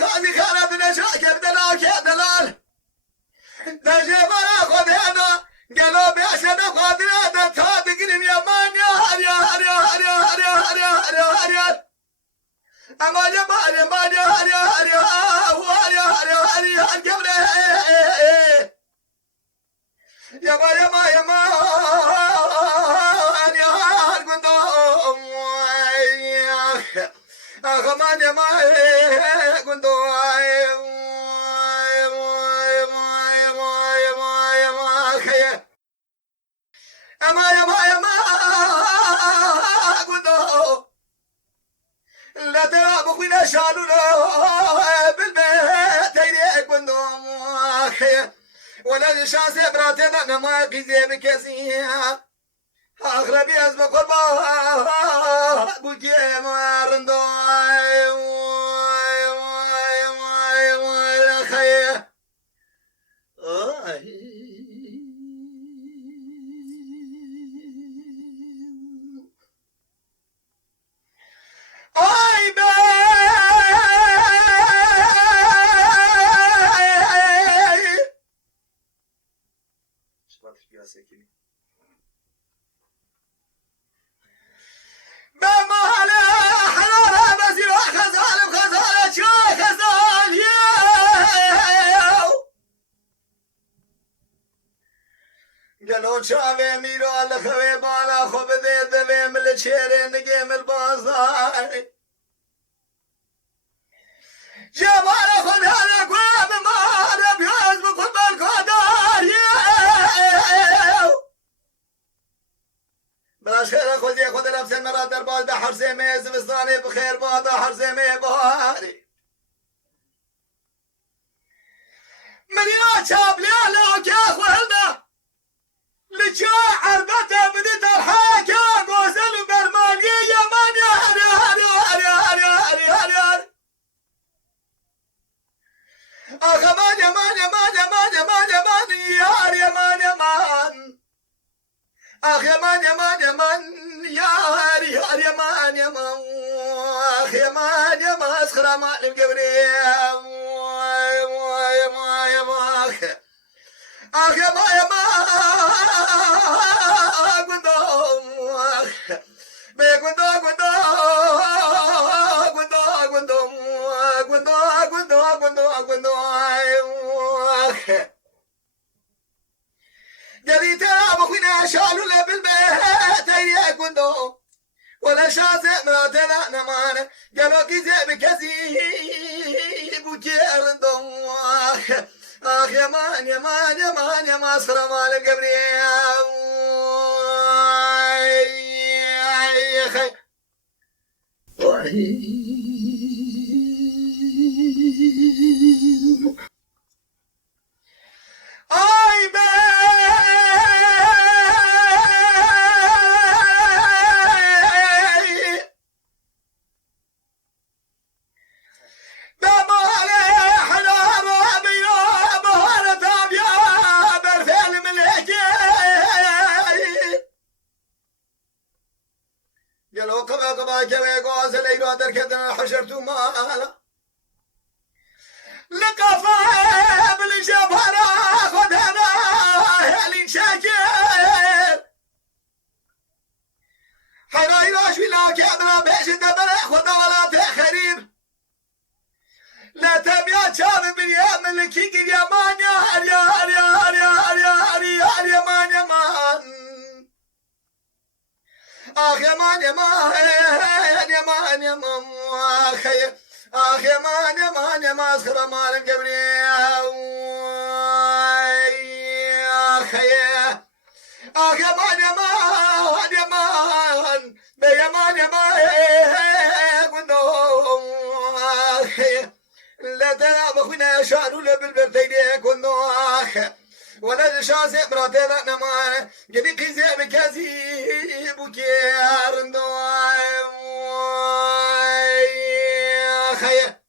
خازي خالد نشاك بدلاك يا دلال نجيب انا خذ هذا قالوا بعشان قادر هذا تادقني يا مان يا هر يا هر يا هر يا هر يا هر يا هر يا هر يا اما يا مان يا مان يا هر يا هر يا هر يا هر يا هر يا هر قبل يا ما يا ما يا ما يا هر قندوم اخ مان يا ما قندوم أما يا ما يا ما قلنا لا ترى بخوينا شالونا بالبيت هيديك قلنا ولا شانس براتنا أنا ما قيزي بكسيها أغربي أزمة قربا بوكي ما رندو Ay be! Şubat biraz sekini. Ben mahalle harara bezira khazal khazal çay khazal ya. Gelo çave miro al khave bala khobde deve mil chere nige mil bazar. جمال خذ هذا قوام ما هذا بياز بكل القدر بلاش خير خذ ياخذ نفس المرات دربال ده حرزي ميز بستاني بخير بعض حرزي مي بهاري من يا شاب يا لوك يا اخوانا لجاء عربته بديت الحاك يا غوزل برمالي يا مان يا هري هري هري هري هري هري هري آخ مان يا مان يا مان يا مان يا مان يا مان يا مان يا مان آخ يا مان يا مان يا مان يا هاري يا مان يا مان آخ يا مان يا مان اسخر مان القبري يا مان يا مان آخ يا مان يا مان قندوم بقندوم جريت ابوخنا شالوا له بالبيت هي كندو ولا شاطئ مراتنا نمان قالوا كذا بكذي بوجيرندو اخ يا مان يا مان يا مان يا مصر مال القبر يا اخي Ay be! بمهلة حلارة بيا بهارة تابيا برفعل ملكي قالوا قبا كوي قوز ليلو دركتنا حشرتو مالا لقفا بالجبهرة خدنا هلين شاكر حنا يلاش ولا كامرا بيش دبر خدا ولا تخريب لا تبيا شاب باليام الكينج يا مان يا هر يا هر يا هر يا هر يا هر يا هر يا مان يا مان اخ يا مان يا مان يا مان يا مان اخ يا مان يا مان يا مسخرة مال القبر اخ يا مان يا مان يا مان يا مان يا مان كنو لا تلعب اخونا شانو بالبرتين كنو ولا شاسع مراتي لا نمان قبي قيزي بكازي